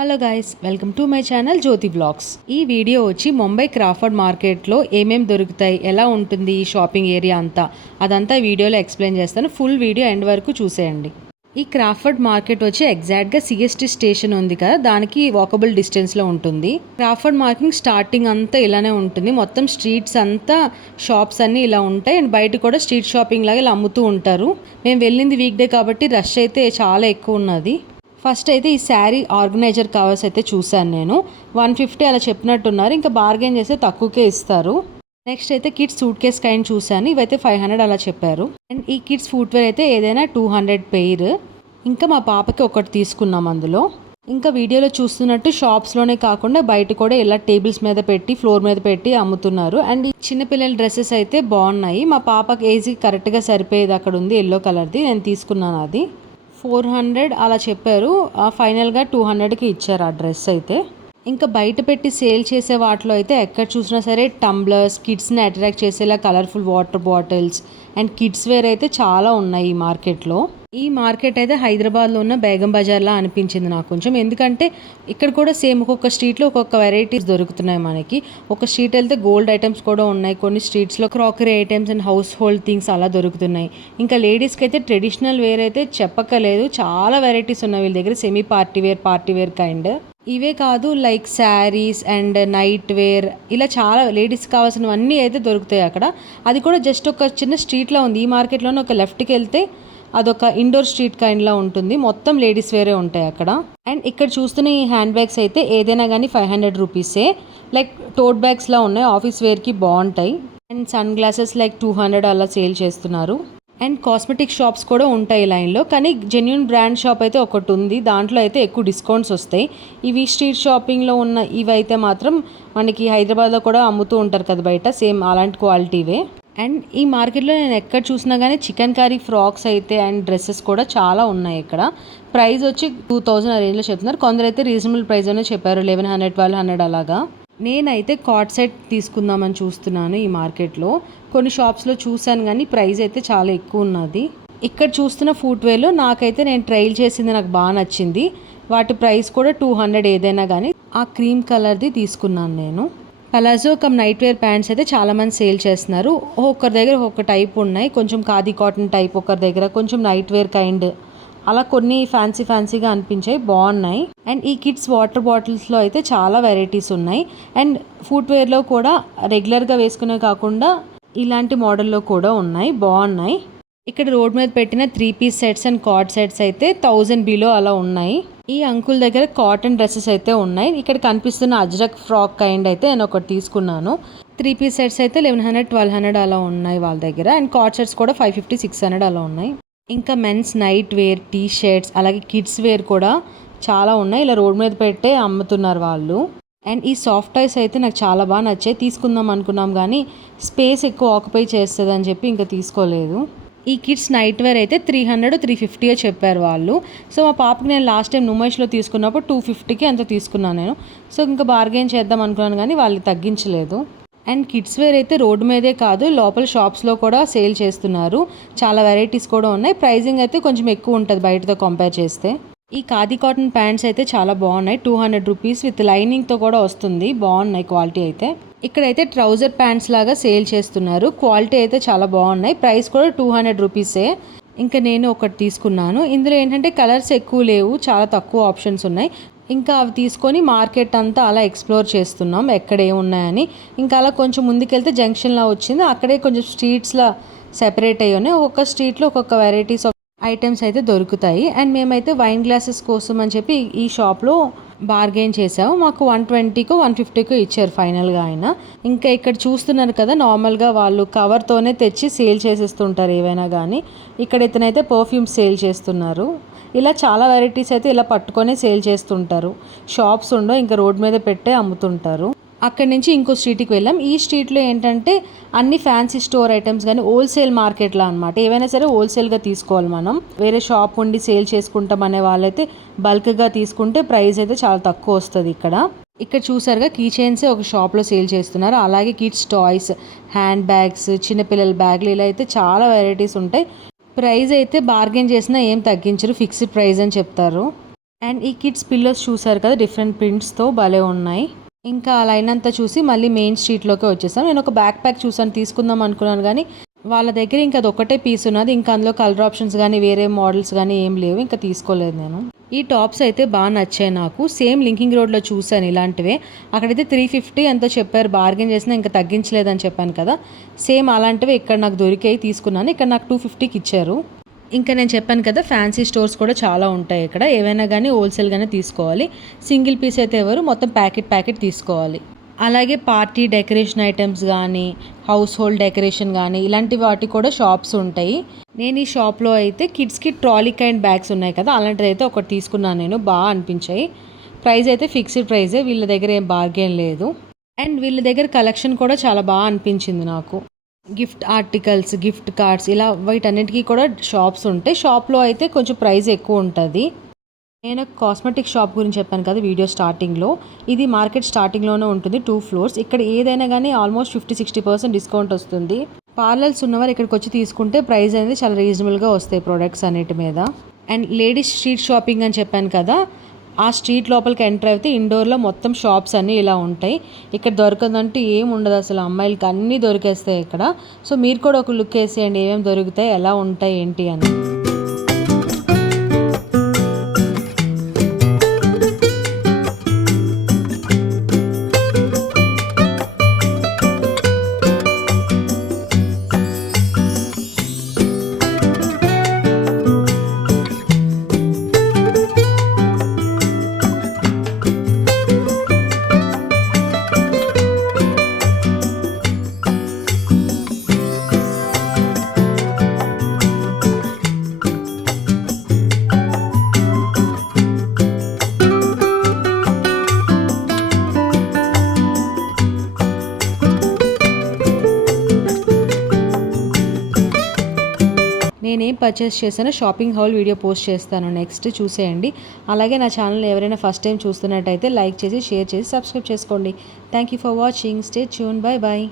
Hello guys, welcome to my channel Jyothi vlogs. ఈ video వచ్చి Mumbai Crawford మార్కెట్లో ఏమేమి దొరుకుతాయి, ఎలా ఉంటుంది ఈ షాపింగ్ ఏరియా అంతా, అదంతా వీడియోలో ఎక్స్ప్లెయిన్ చేస్తాను. ఫుల్ వీడియో ఎండ్ వరకు చూసేయండి. ఈ క్రాఫర్డ్ మార్కెట్ వచ్చి ఎగ్జాక్ట్గా సిఎస్టీ స్టేషన్ ఉంది కదా, దానికి వాకబుల్ డిస్టెన్స్లో ఉంటుంది. క్రాఫర్డ్ మార్కెట్ స్టార్టింగ్ అంతా ఇలానే ఉంటుంది. మొత్తం స్ట్రీట్స్ అంతా షాప్స్ అన్నీ ఇలా ఉంటాయి అండ్ బయట కూడా స్ట్రీట్ షాపింగ్ లాగా ఇలా అమ్ముతూ ఉంటారు. మేము వెళ్ళింది వీక్ డే కాబట్టి రష్ అయితే చాలా ఎక్కువ ఉన్నది. ఫస్ట్ అయితే ఈ శారీ ఆర్గనైజర్ కవర్స్ అయితే చూశాను నేను. 150 అలా చెప్పినట్టున్నారు. ఇంకా బార్గెన్ చేస్తే తక్కువకే ఇస్తారు. నెక్స్ట్ అయితే కిడ్స్ సూట్ కేస్ కైండ్ చూశాను. ఇవైతే 500 అలా చెప్పారు. అండ్ ఈ కిడ్స్ ఫుట్వేర్ అయితే ఏదైనా 200 పెయిర్. ఇంకా మా పాపకి ఒకటి తీసుకున్నాం అందులో. ఇంకా వీడియోలో చూస్తున్నట్టు షాప్స్లోనే కాకుండా బయట కూడా ఇలా టేబుల్స్ మీద పెట్టి ఫ్లోర్ మీద పెట్టి అమ్ముతున్నారు. అండ్ ఈ చిన్నపిల్లల డ్రెస్సెస్ అయితే బాగున్నాయి. మా పాపకి ఏజ్ కరెక్ట్గా సరిపోయేది అక్కడ ఉంది, ఎల్లో కలర్ది. నేను తీసుకున్నాను అది. 400 అలా చెప్పారు. ఫైనల్గా 200కి ఇచ్చారు ఆ డ్రెస్ అయితే. ఇంకా బయట పెట్టి సేల్ చేసే వాటిలో అయితే ఎక్కడ చూసినా సరే టంబ్లర్స్, కిడ్స్ని అట్రాక్ట్ చేసేలా colourful water bottles and kids wear అయితే చాలా ఉన్నాయి ఈ మార్కెట్లో. ఈ మార్కెట్ అయితే హైదరాబాద్లో ఉన్న బేగం బజార్లా అనిపించింది నాకు కొంచెం. ఎందుకంటే ఇక్కడ కూడా సేమ్ ఒక్కొక్క స్ట్రీట్లో ఒక్కొక్క వెరైటీస్ దొరుకుతున్నాయి మనకి. ఒక స్ట్రీట్ వెళ్తే గోల్డ్ ఐటమ్స్ కూడా ఉన్నాయి, కొన్ని స్ట్రీట్స్లో crockery items and household things అలా దొరుకుతున్నాయి. ఇంకా లేడీస్కి అయితే ట్రెడిషనల్ వేర్ అయితే చెప్పక్కలేదు, చాలా వెరైటీస్ ఉన్నాయి వీళ్ళ దగ్గర. Semi party wear kind. ఇవే కాదు, like saris and night wear, ఇలా చాలా లేడీస్కి కావాల్సినవన్నీ అయితే దొరుకుతాయి అక్కడ. అది కూడా జస్ట్ ఒక చిన్న స్ట్రీట్లో ఉంది. ఈ మార్కెట్లోనే ఒక లెఫ్ట్కి వెళ్తే అదొక ఇండోర్ స్ట్రీట్ కైండ్లా ఉంటుంది. మొత్తం లేడీస్ వేరే ఉంటాయి అక్కడ. అండ్ ఇక్కడ చూస్తున్న ఈ హ్యాండ్ బ్యాగ్స్ అయితే ఏదైనా కానీ 500 రూపీసే. లైక్ టోట్ బ్యాగ్స్లా ఉన్నాయి, ఆఫీస్ వేర్కి బాగుంటాయి. అండ్ సన్ గ్లాసెస్ లైక్ 200 అలా సేల్ చేస్తున్నారు. అండ్ కాస్మెటిక్ షాప్స్ కూడా ఉంటాయి లైన్లో, కానీ జెన్యూన్ బ్రాండ్ షాప్ అయితే ఒకటి ఉంది, దాంట్లో అయితే ఎక్కువ డిస్కౌంట్స్ వస్తాయి. ఇవి స్ట్రీట్ షాపింగ్లో ఉన్న ఇవైతే మాత్రం మనకి హైదరాబాద్లో కూడా అమ్ముతూ ఉంటారు కదా బయట, సేమ్ అలాంటి క్వాలిటీవే. అండ్ ఈ మార్కెట్లో నేను ఎక్కడ చూసినా కానీ చికెన్ కర్రీ ఫ్రాక్స్ అయితే అండ్ డ్రెస్సెస్ కూడా చాలా ఉన్నాయి ఇక్కడ. ప్రైస్ వచ్చి 2000 ఆ రేంజ్లో చెప్తున్నారు. కొందరైతే రీజనబుల్ ప్రైస్ అనే చెప్పారు, 1100, 1200 అలాగా. నేనైతే కార్డ్ సెట్ తీసుకుందామని చూస్తున్నాను ఈ మార్కెట్లో. కొన్ని షాప్స్లో చూశాను కానీ ప్రైస్ అయితే చాలా ఎక్కువ ఉన్నది. ఇక్కడ చూస్తున్న ఫుట్వేర్లో నాకైతే నేను ట్రైల్ చేసింది నాకు బాగా నచ్చింది. వాటి ప్రైస్ కూడా 200 ఏదైనా కానీ. ఆ క్రీమ్ కలర్ది తీసుకున్నాను నేను. Palazzo cum night wear pants అయితే చాలామంది సేల్ చేస్తున్నారు. ఒక్కరి దగ్గర ఒక్కొక్క టైప్ ఉన్నాయి. కొంచెం ఖాదీ కాటన్ టైప్ ఒకరి దగ్గర, కొంచెం నైట్ వేర్ కైండ్, అలా కొన్ని ఫ్యాన్సీగా అనిపించాయి, బాగున్నాయి. అండ్ ఈ కిడ్స్ వాటర్ బాటిల్స్లో అయితే చాలా వెరైటీస్ ఉన్నాయి. అండ్ ఫుట్వేర్లో కూడా రెగ్యులర్గా వేసుకునే కాకుండా ఇలాంటి మోడల్లో కూడా ఉన్నాయి, బాగున్నాయి. ఇక్కడ రోడ్ మీద పెట్టిన 3 piece sets and card sets అయితే 1000 బిలో అలా ఉన్నాయి. ఈ అంకుల్ దగ్గర కాటన్ డ్రెస్సెస్ అయితే ఉన్నాయి. ఇక్కడ కనిపిస్తున్న అజ్రక్ ఫ్రాక్ కైండ్ అయితే నేను ఒకటి తీసుకున్నాను. 3 పీస్ సెట్స్ అయితే 1100, 1200 అలా ఉన్నాయి వాళ్ళ దగ్గర. అండ్ కార్డ్ సెట్స్ కూడా 550, 600 అలా ఉన్నాయి. ఇంకా men's night wear, T shirts, అలాగే కిడ్స్ వేర్ కూడా చాలా ఉన్నాయి. ఇలా రోడ్ మీద పెట్టే అమ్ముతున్నారు వాళ్ళు. అండ్ ఈ సాఫ్ట్ టాయ్స్ అయితే నాకు చాలా బాగా నచ్చాయి. తీసుకుందాం అనుకున్నాం కానీ స్పేస్ ఎక్కువ ఆక్యుపై చేస్తుంది అని చెప్పి ఇంకా తీసుకోలేదు. ఈ కిడ్స్ నైట్ వేర్ అయితే 300, 350 చెప్పారు వాళ్ళు. సో మా పాపకి నేను లాస్ట్ టైం నుమైష్లో తీసుకున్నప్పుడు 250కి అంత తీసుకున్నాను నేను. సో ఇంకా బార్గెన్ చేద్దాం అనుకున్నాను కానీ వాళ్ళు తగ్గించలేదు. అండ్ కిడ్స్ వేర్ అయితే రోడ్డు మీదే కాదు, లోపల షాప్స్లో కూడా సేల్ చేస్తున్నారు. చాలా వెరైటీస్ కూడా ఉన్నాయి. ప్రైజింగ్ అయితే కొంచెం ఎక్కువ ఉంటుంది బయటతో కంపేర్ చేస్తే. ఈ ఖాదీ కాటన్ ప్యాంట్స్ అయితే చాలా బాగున్నాయి. 200 రూపీస్ విత్ లైనింగ్తో కూడా వస్తుంది, బాగున్నాయి క్వాలిటీ అయితే. ఇక్కడైతే ట్రౌజర్ ప్యాంట్స్ లాగా సేల్ చేస్తున్నారు. క్వాలిటీ అయితే చాలా బాగున్నాయి. ప్రైస్ కూడా 200 రూపీసే. ఇంకా నేను ఒకటి తీసుకున్నాను. ఇందులో ఏంటంటే కలర్స్ ఎక్కువ లేవు, చాలా తక్కువ ఆప్షన్స్ ఉన్నాయి. ఇంకా అవి తీసుకొని మార్కెట్ అంతా అలా ఎక్స్ప్లోర్ చేస్తున్నాం ఎక్కడ ఏమున్నాయని. ఇంకా అలా కొంచెం ముందుకెళ్తే జంక్షన్లా వచ్చింది, అక్కడే కొంచెం స్ట్రీట్స్లా సెపరేట్ అయ్యి ఉన్నాయి. ఒక్కొక్క స్ట్రీట్లో ఒక్కొక్క వెరైటీస్ ఐటమ్స్ అయితే దొరుకుతాయి. అండ్ మేమైతే వైన్ గ్లాసెస్ కోసం అని చెప్పి ఈ షాప్లో బార్గెన్ చేసాము. మాకు 120కో 150కో ఇచ్చారు ఫైనల్గా ఆయన. ఇంకా ఇక్కడ చూస్తున్నారు కదా, నార్మల్గా వాళ్ళు కవర్తోనే తెచ్చి సేల్ చేసేస్తుంటారు ఏవైనా కానీ. ఇక్కడ ఇతనైతే పర్ఫ్యూమ్స్ సేల్ చేస్తున్నారు. ఇలా చాలా వెరైటీస్ అయితే ఇలా పట్టుకొనే సేల్ చేస్తుంటారు. షాప్స్ ఉండవు, ఇంకా రోడ్ మీద పెట్టే అమ్ముతుంటారు. అక్కడి నుంచి ఇంకో స్ట్రీట్కి వెళ్ళాం. ఈ స్ట్రీట్లో ఏంటంటే అన్ని ఫ్యాన్సీ స్టోర్ ఐటమ్స్ కానీ హోల్సేల్ మార్కెట్లో అనమాట. ఏవైనా సరే హోల్సేల్గా తీసుకోవాలి మనం. వేరే షాప్ ఉండి సేల్ చేసుకుంటాం అనే వాళ్ళైతే బల్క్గా తీసుకుంటే ప్రైస్ అయితే చాలా తక్కువ వస్తుంది. ఇక్కడ చూసారుగా కీ చైన్సే ఒక షాప్లో సేల్ చేస్తున్నారు. అలాగే కిడ్స్ టాయ్స్, హ్యాండ్ బ్యాగ్స్, చిన్నపిల్లల బ్యాగ్లు, ఇలా అయితే చాలా వెరైటీస్ ఉంటాయి. ప్రైస్ అయితే బార్గెన్ చేసినా ఏం తగ్గించరు, ఫిక్స్డ్ ప్రైస్ అని చెప్తారు. అండ్ ఈ కిడ్స్ పిల్లోస్ చూసారు కదా, డిఫరెంట్ ప్రింట్స్తో భలే ఉన్నాయి. ఇంకా ఆ లైన్ అంతా చూసి మళ్ళీ మెయిన్ స్ట్రీట్లోకి వచ్చేసాను. నేను ఒక బ్యాక్ ప్యాక్ చూసాను, తీసుకుందాం అనుకున్నాను కానీ వాళ్ళ దగ్గర ఇంకా అదొక్కటే పీస్ ఉన్నది. ఇంకా అందులో కలర్ ఆప్షన్స్ కానీ వేరే మోడల్స్ కానీ ఏం లేవు, ఇంకా తీసుకోలేదు నేను. ఈ టాప్స్ అయితే బాగా నచ్చాయి నాకు. సేమ్ లింకింగ్ రోడ్లో చూసాను ఇలాంటివే. అక్కడైతే 350 ఎంతో చెప్పారు, బార్గెన్ చేసినా ఇంకా తగ్గించలేదని చెప్పాను కదా. సేమ్ అలాంటివి ఇక్కడ నాకు దొరికాయి, తీసుకున్నాను. ఇక్కడ నాకు 250కి ఇచ్చారు. ఇంకా నేను చెప్పాను కదా, ఫ్యాన్సీ స్టోర్స్ కూడా చాలా ఉంటాయి ఇక్కడ. ఏవైనా కానీ హోల్సేల్గానే తీసుకోవాలి. సింగిల్ పీస్ అయితే ఎవరు, మొత్తం ప్యాకెట్ తీసుకోవాలి. అలాగే పార్టీ డెకరేషన్ ఐటమ్స్ కానీ, హౌస్ హోల్డ్ డెకరేషన్ కానీ ఇలాంటి వాటి కూడా షాప్స్ ఉంటాయి. నేను ఈ షాప్లో అయితే కిడ్స్కి ట్రాలీ కైండ్ బ్యాగ్స్ ఉన్నాయి కదా, అలాంటిది అయితే ఒకటి తీసుకున్నాను నేను. బాగా అనిపించాయి. ప్రైస్ అయితే ఫిక్స్డ్ ప్రైజే, వీళ్ళ దగ్గర ఏం బార్గెన్ లేదు. అండ్ వీళ్ళ దగ్గర కలెక్షన్ కూడా చాలా బాగా అనిపించింది నాకు. గిఫ్ట్ ఆర్టికల్స్, గిఫ్ట్ కార్డ్స్ ఇలా వీటన్నిటికీ కూడా షాప్స్ ఉంటాయి. షాప్లో అయితే కొంచెం ప్రైస్ ఎక్కువ ఉంటుంది. నేను కాస్మెటిక్ షాప్ గురించి చెప్పాను కదా వీడియో స్టార్టింగ్లో. ఇది మార్కెట్ స్టార్టింగ్లోనే ఉంటుంది, 2 ఫ్లోర్స్. ఇక్కడ ఏదైనా కానీ ఆల్మోస్ట్ 50-60% డిస్కౌంట్ వస్తుంది. పార్లర్స్ ఉన్నవారు ఇక్కడికి వచ్చి తీసుకుంటే ప్రైస్ అనేది చాలా రీజనబుల్గా వస్తాయి ప్రొడక్ట్స్ అన్నిటి మీద. అండ్ లేడీస్ స్ట్రీట్ షాపింగ్ అని చెప్పాను కదా, ఆ స్ట్రీట్ లోపలికి ఎంటర్ అయితే ఇండోర్లో మొత్తం షాప్స్ అన్నీ ఇలా ఉంటాయి. ఇక్కడ దొరకదంటూ ఏం ఉండదు అసలు, అమ్మాయిలకి అన్నీ దొరికేస్తాయి ఇక్కడ. సో మీరు కూడా ఒక లుక్ వేసేయండి, ఏమేమి దొరుకుతాయి, ఎలా ఉంటాయి ఏంటి అని. నేనేం పర్చేస్ చేశానో షాపింగ్ హాల్ వీడియో పోస్ట్ చేస్తాను నెక్స్ట్, చూసేయండి. అలాగే నా ఛానల్ ఎవరైనా ఫస్ట్ టైం చూస్తున్నట్టయితే లైక్ చేసి, షేర్ చేసి, సబ్స్క్రైబ్ చేసుకోండి. Thank you for watching. Stay tune. Bye bye.